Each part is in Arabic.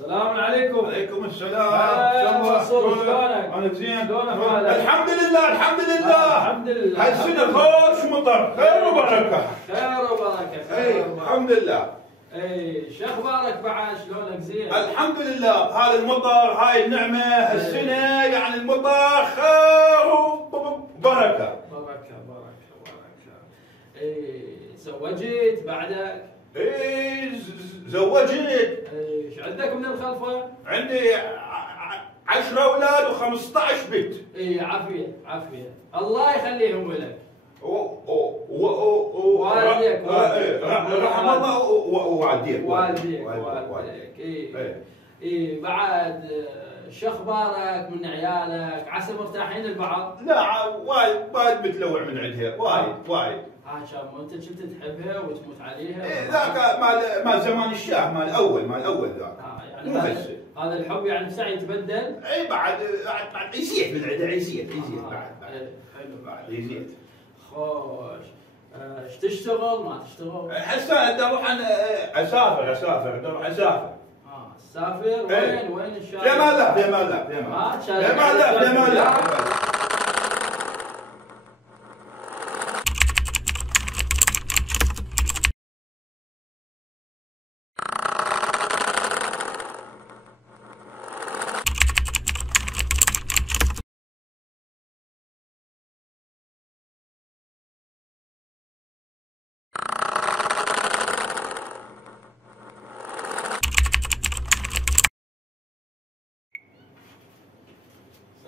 السلام عليكم. وعليكم السلام. منصور شلونك؟ انا زين. شلون احوالك؟ الحمد لله الحمد لله. الحمد لله. هالسنه خوش ومطر، خير وبركه. خير وبركه. اي الحمد لله. اي شو اخبارك بعد؟ شلونك زين؟ الحمد لله، هذا المطر هاي النعمه هالسنه يعني المطر خير وبركه. بركه. اي زوجت بعدك؟ اي زوجت. ايش عندك من الخلفه؟ عندي 10 اولاد و15 بنت. اي عافيه. الله يخليهم لك. والديك رحم الله والديك. اي بعد شو اخبارك من عيالك؟ عسى مرتاحين البعض؟ لا وايد متلوع من عندها وايد. عشان انت كنت تحبها وتموت عليها؟ ذاك مال زمان الشاه، مال اول ذاك. يعني هذا الحب يعني ساعة يتبدل؟ اي بعد يزيد من عندها يزيد بعد. حلو بعد يزيد. خوش. ايش تشتغل ما تشتغل؟ هسه اروح انا اسافر. تسافر؟ وين الشارع؟ في مالك.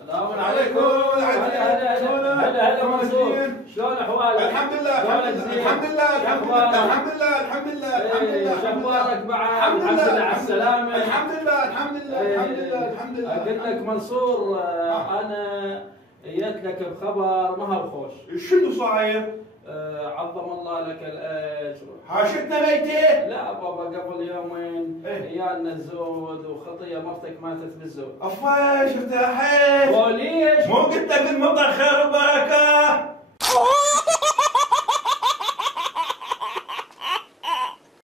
السلام عليكم. هلا منصور، شلون احوالك؟ الحمد لله. شو اخبارك بعد؟ الحمد لله على السلامة. الحمد لله. قلت لك منصور، انا جيت لك بخبر ما هو خوش. شنو صاير؟ عظم الله لك الاجر. حاشتنا ميتة؟ لا بابا، قبل يومين جانا الزود وخطيه مرتك ماتت بالزود. افاش ارتاحت. وليش؟ مو قلت لك المطر خير